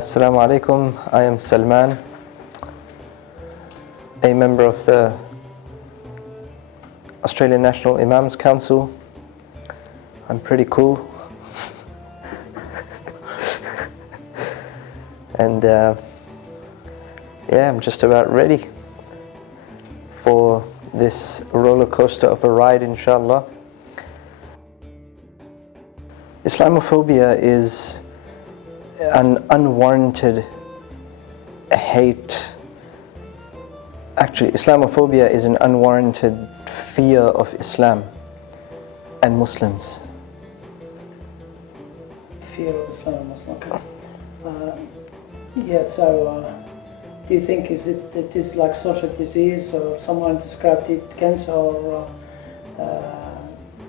Assalamu alaikum. I am Salmaan, a member of the Australian National Imams Council. I'm pretty cool. And yeah, I'm just about ready for this roller coaster of a ride, inshallah. Islamophobia is an unwarranted hate. Actually, Islamophobia is an unwarranted fear of Islam and Muslims. Fear of Islam and Muslims. Okay. Yeah. So, do you think it is like social disease, or someone described it cancer, or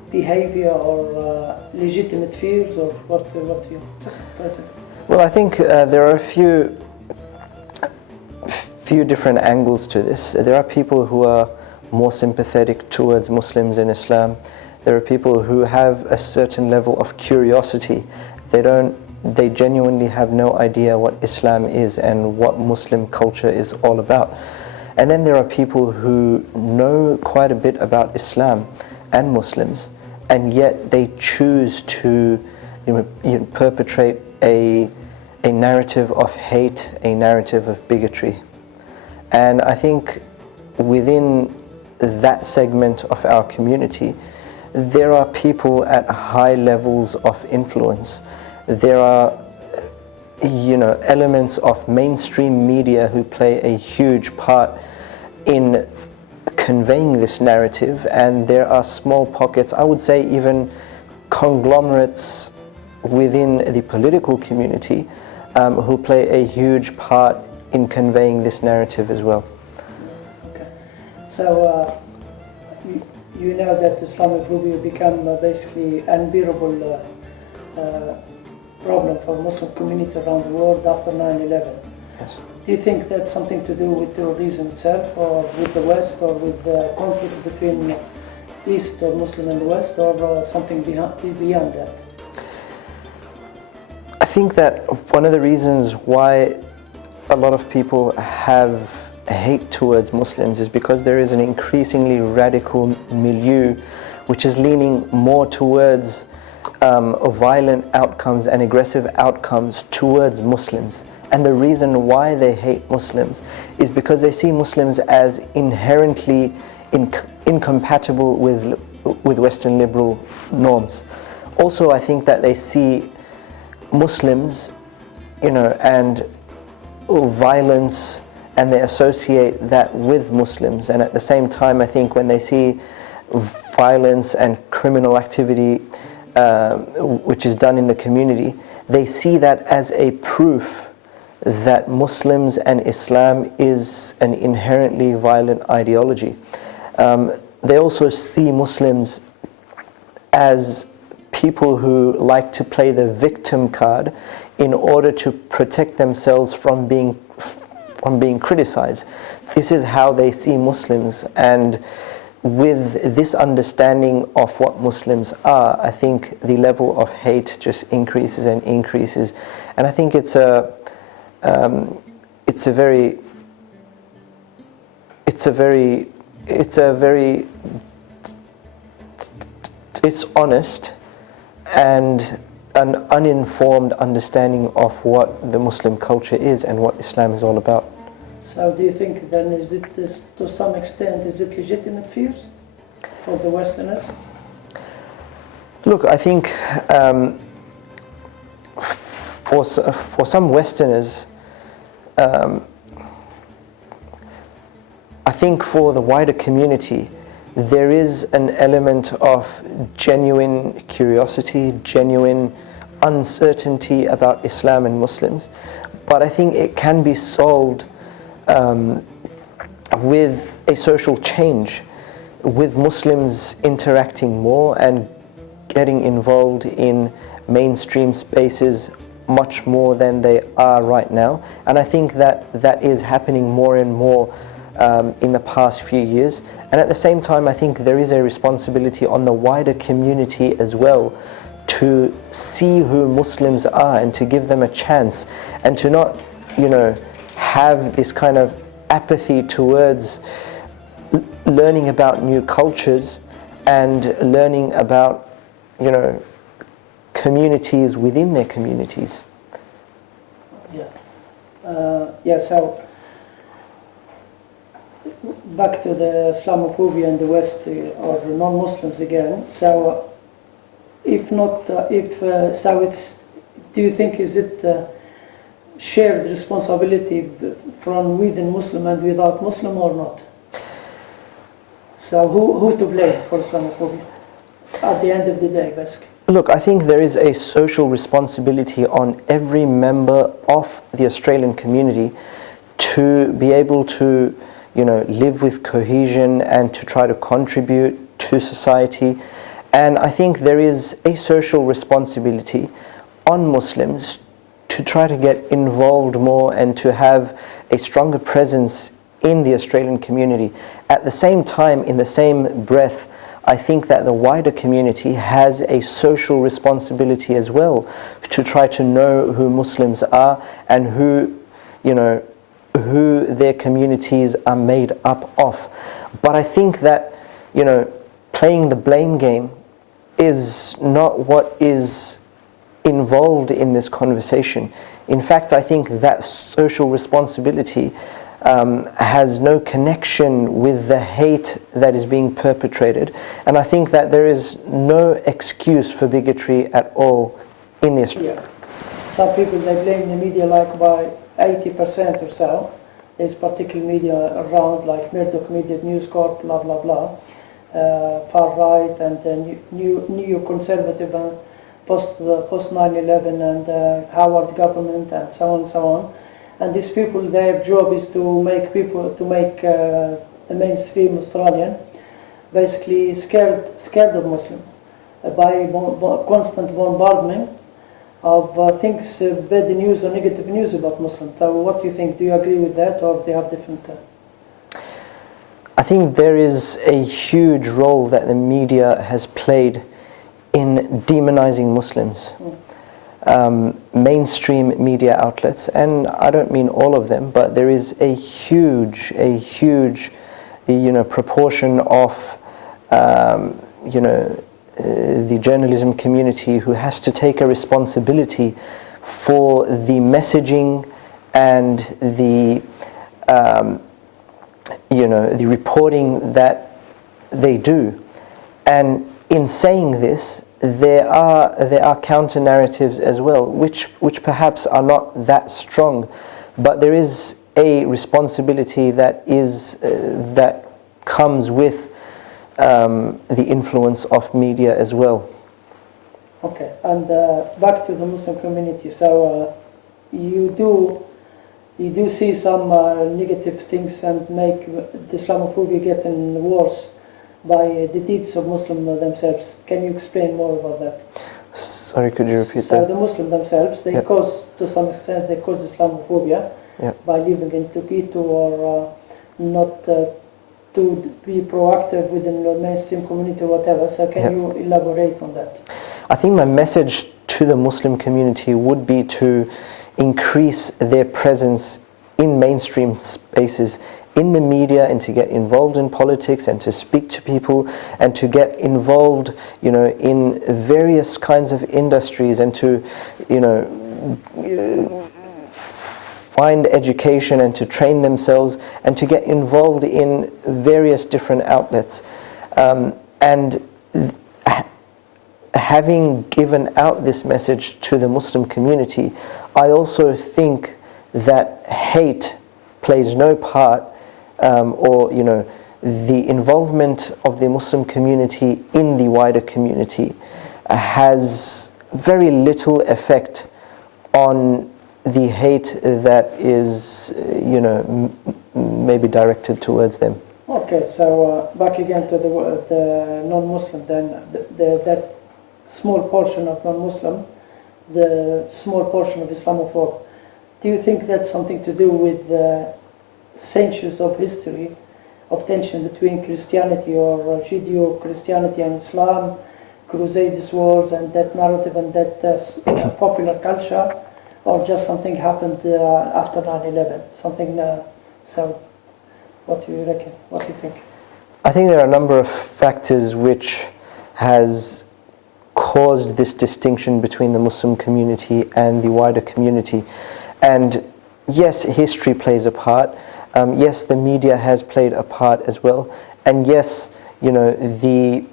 behavior, or legitimate fears, or what you just thought of? Well, I think there are a few different angles to this. There are people who are more sympathetic towards Muslims and Islam. There are people who have a certain level of curiosity. They genuinely have no idea what Islam is and what Muslim culture is all about. And then there are people who know quite a bit about Islam and Muslims, and yet they choose to perpetrate a narrative of hate, a narrative of bigotry. And I think within that segment of our community, there are people at high levels of influence. There are elements of mainstream media who play a huge part in conveying this narrative, and there are small pockets, I would say even conglomerates within the political community who play a huge part in conveying this narrative as well. Okay. So you know that Islamophobia become basically unbearable problem for Muslim community around the world after 9/11. Yes. Do you think that's something to do with terrorism itself, or with the West, or with the conflict between East or Muslim and the West, or something beyond that? I think that one of the reasons why a lot of people have hate towards Muslims is because there is an increasingly radical milieu which is leaning more towards violent outcomes and aggressive outcomes towards Muslims. And the reason why they hate Muslims is because they see Muslims as inherently incompatible with Western liberal norms. Also, I think that they see Muslims, and violence, and they associate that with Muslims. And at the same time, I think when they see violence and criminal activity which is done in the community, they see that as a proof that Muslims and Islam is an inherently violent ideology. They also see Muslims as people who like to play the victim card in order to protect themselves from being criticized. This is how they see Muslims, and with this understanding of what Muslims are, I think the level of hate just increases and increases. And I think it's a very dishonest and an uninformed understanding of what the Muslim culture is and what Islam is all about. So do you think then to some extent, is it legitimate fears for the Westerners? Look, I think for some Westerners, I think for the wider community, there is an element of genuine curiosity, genuine uncertainty about Islam and Muslims. But I think it can be solved with a social change, with Muslims interacting more and getting involved in mainstream spaces much more than they are right now. And I think that is happening more and more in the past few years. And at the same time, I think there is a responsibility on the wider community as well to see who Muslims are and to give them a chance, and to not, have this kind of apathy towards learning about new cultures and learning about, communities within their communities. So back to the Islamophobia in the West or non-Muslims again. So do you think is it shared responsibility from within Muslim and without Muslim or not? So who to blame for Islamophobia at the end of the day, basically? Look, I think there is a social responsibility on every member of the Australian community to be able to, live with cohesion and to try to contribute to society. And I think there is a social responsibility on Muslims to try to get involved more and to have a stronger presence in the Australian community. At the same time, in the same breath, I think that the wider community has a social responsibility as well to try to know who Muslims are and who their communities are made up of. But I think that, playing the blame game is not what is involved in this conversation. In fact, I think that social responsibility has no connection with the hate that is being perpetrated, and I think that there is no excuse for bigotry at all in this. Yeah. Some people, they blame the media like by 80% or so. There's particular media around like Murdoch Media, News Corp, blah blah blah, far right and new conservative and post 9/11 and Howard government and so on and so on. And these people, their job is to make the mainstream Australian basically scared of Muslim by constant bombardment of things, bad news or negative news about Muslims. So what do you think? Do you agree with that, or do you have different? I think there is a huge role that the media has played in demonizing Muslims. Mainstream media outlets, and I don't mean all of them, but there is a huge proportion of the journalism community who has to take a responsibility for the messaging and the the reporting that they do. And in saying this, there are counter narratives as well, which perhaps are not that strong, but there is a responsibility that comes with the influence of media as well. Okay, and back to the Muslim community. So you do see some negative things and make the Islamophobia getting worse by the deeds of Muslims themselves. Can you explain more about that? Sorry, could you repeat that? So the Muslims themselves, they cause, to some extent, they cause Islamophobia by living into ghetto or not to be proactive within the mainstream community or whatever. So can you elaborate on that? I think my message to the Muslim community would be to increase their presence in mainstream spaces, in the media, and to get involved in politics and to speak to people and to get involved, in various kinds of industries and to, find education and to train themselves and to get involved in various different outlets. And having given out this message to the Muslim community, I also think that hate plays no part, the involvement of the Muslim community in the wider community has very little effect on the hate that is, maybe directed towards them. Okay, so back again to the non-Muslim, then that small portion of non-Muslim, the small portion of Islamophobe. Do you think that's something to do with centuries of history of tension between Christianity or Judeo-Christianity and Islam, Crusades wars and that narrative and that popular culture, or just something happened after 9/11? Something. So, what do you reckon? What do you think? I think there are a number of factors which has caused this distinction between the Muslim community and the wider community. And yes, history plays a part. Yes, the media has played a part as well. And yes, you know, the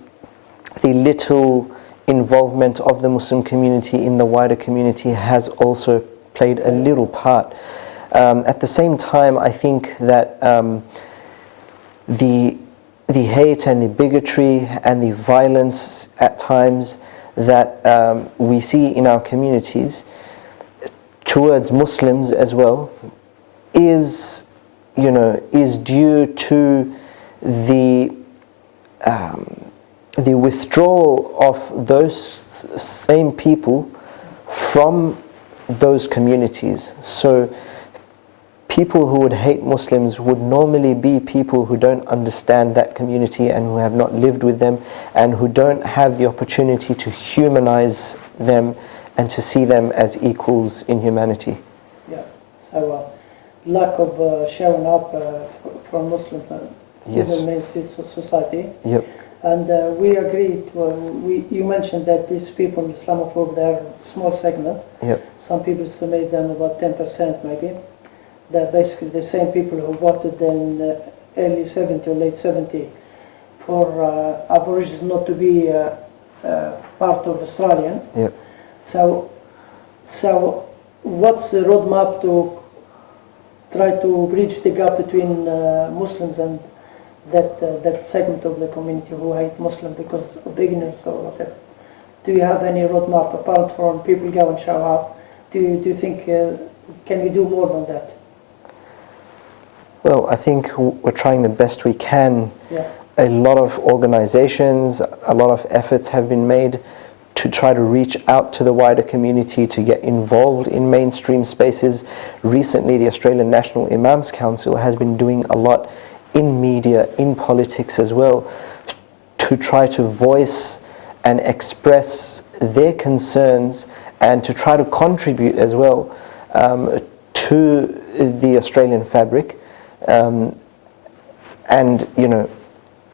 little involvement of the Muslim community in the wider community has also played a little part. At the same time, I think that the hate and the bigotry and the violence at times that we see in our communities towards Muslims as well is due to the withdrawal of those same people from those communities. So people who would hate Muslims would normally be people who don't understand that community and who have not lived with them and who don't have the opportunity to humanize them and to see them as equals in humanity. Yeah, so lack of showing up from Muslims in the mainstream society. Yep. And we agreed, you mentioned that these people, Islamophobia, they are a small segment. Yep. Some people estimate them about 10% maybe. They're basically the same people who voted in early 70 or late 70 for Aborigines not to be part of Australian. Yep. So what's the roadmap to try to bridge the gap between Muslims and that segment of the community who hate Muslim because of ignorance or whatever? Do you have any roadmap apart from people go and show up? Do you think can we do more than that? Well, I think we're trying the best we can. Yeah. A lot of organizations, a lot of efforts have been made to try to reach out to the wider community, to get involved in mainstream spaces. Recently, the Australian National Imams Council has been doing a lot in media, in politics as well, to try to voice and express their concerns and to try to contribute as well to the Australian fabric. And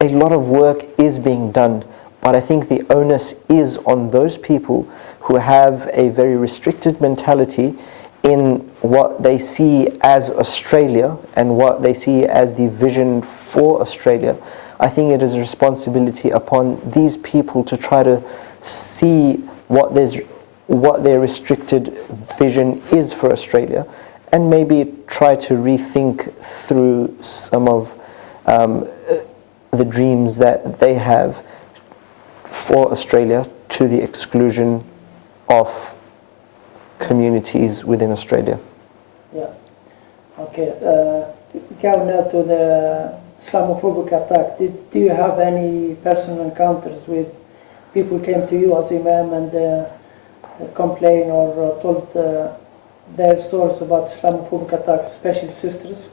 a lot of work is being done, but I think the onus is on those people who have a very restricted mentality in what they see as Australia and what they see as the vision for Australia. I think it is a responsibility upon these people to try to see what their restricted vision is for Australia, and maybe try to rethink through some of the dreams that they have for Australia to the exclusion of communities within Australia. Yeah. Okay. Go now to the Islamophobic attack. Do you have any personal encounters with people who came to you as imam and complained or told their stories about Islamophobic attack, especially sisters?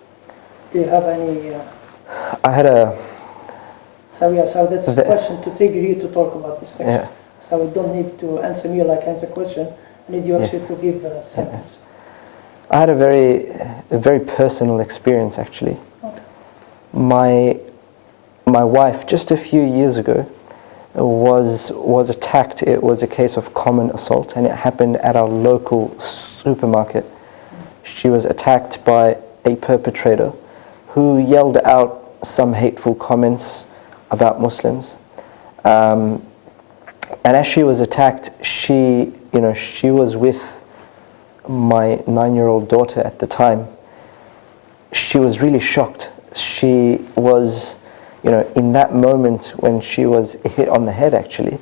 Do you have any? I had a. So that's a question to trigger you to talk about this section. Yeah. So we don't need to answer me like answer question. I need you actually to give a sentence. I had a very personal experience actually. Okay. My wife just a few years ago was attacked. It was a case of common assault, and it happened at our local supermarket. She was attacked by a perpetrator who yelled out some hateful comments about Muslims. And as she was attacked, she was with my 9-year-old daughter at the time. She was really shocked. She was, in that moment when she was hit on the head, actually,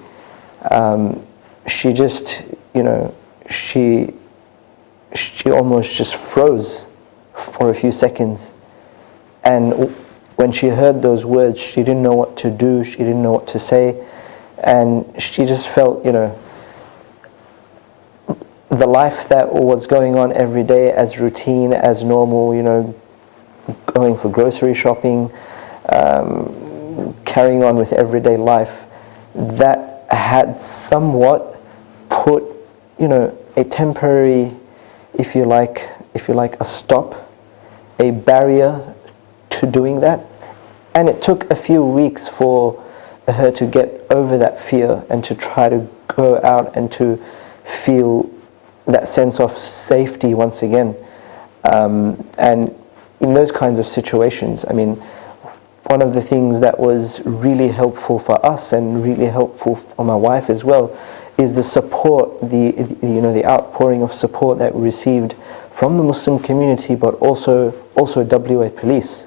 she just, she almost just froze for a few seconds. And when she heard those words, she didn't know what to do, she didn't know what to say, and she just felt, the life that was going on every day as routine, as normal, going for grocery shopping, carrying on with everyday life, that had somewhat put, a temporary, if you like, a stop, a barrier to doing that. And it took a few weeks for her to get over that fear and to try to go out and to feel that sense of safety once again. And in those kinds of situations, I mean, one of the things that was really helpful for us and really helpful for my wife as well is the support, the outpouring of support that we received from the Muslim community, but also WA police.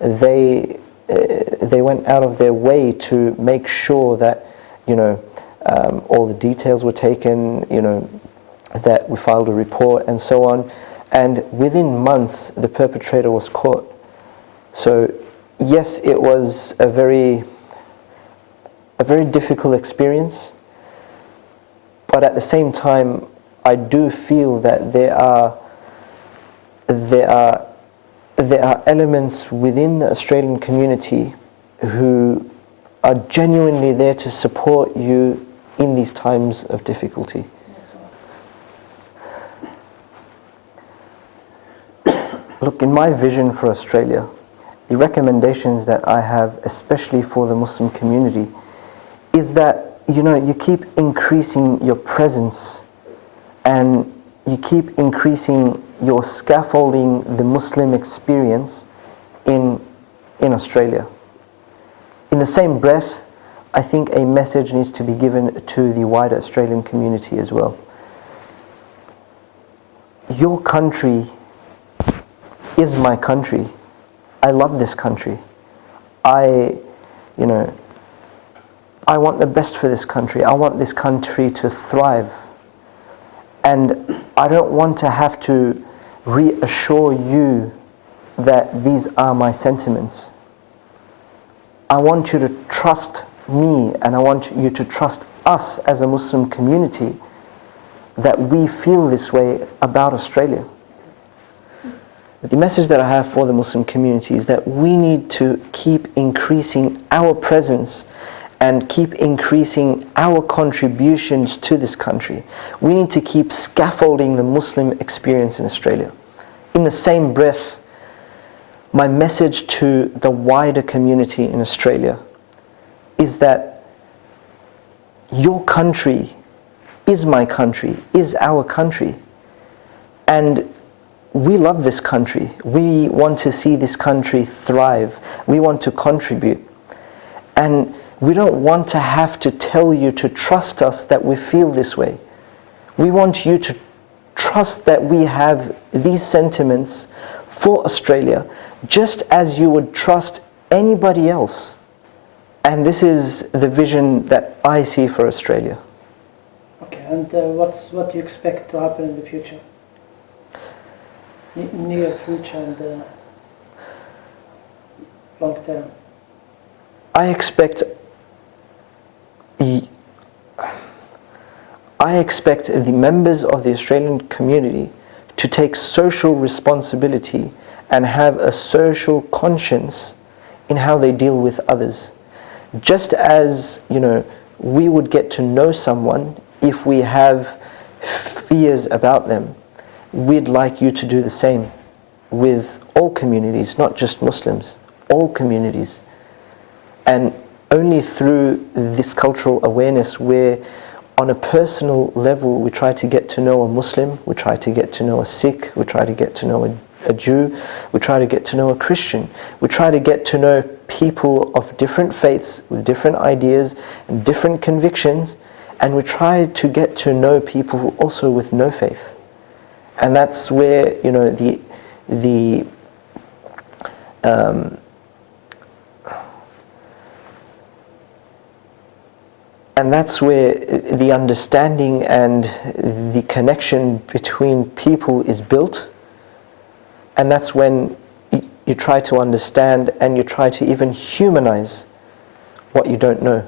They went out of their way to make sure that all the details were taken, that we filed a report and so on. And within months, the perpetrator was caught. So yes, it was a very difficult experience, but at the same time, I do feel that there are elements within the Australian community who are genuinely there to support you in these times of difficulty. Look, in my vision for Australia, the recommendations that I have, especially for the Muslim community, is that you keep increasing your presence and you keep increasing your scaffolding the Muslim experience in Australia. In the same breath, I think a message needs to be given to the wider Australian community as well. Your country is my country. I love this country. I want the best for this country. I want this country to thrive. And I don't want to have to reassure you that these are my sentiments. I want you to trust me, and I want you to trust us as a Muslim community that we feel this way about Australia. But the message that I have for the Muslim community is that we need to keep increasing our presence and keep increasing our contributions to this country. We need to keep scaffolding the Muslim experience in Australia. In the same breath, my message to the wider community in Australia is that your country is my country, is our country. And we love this country. We want to see this country thrive. We want to contribute. And we don't want to have to tell you to trust us that we feel this way. We want you to trust that we have these sentiments for Australia, just as you would trust anybody else. And this is the vision that I see for Australia. Okay, and what do you expect to happen in the future? Near future and long term? I expect the members of the Australian community to take social responsibility and have a social conscience in how they deal with others. Just as, we would get to know someone if we have fears about them, we'd like you to do the same with all communities, not just Muslims, all communities. And only through this cultural awareness where on a personal level we try to get to know a Muslim, we try to get to know a Sikh, we try to get to know a Jew, we try to get to know a Christian, we try to get to know people of different faiths with different ideas and different convictions, and we try to get to know people also with no faith. And that's where and that's where the understanding and the connection between people is built. And that's when you try to understand and you try to even humanize what you don't know.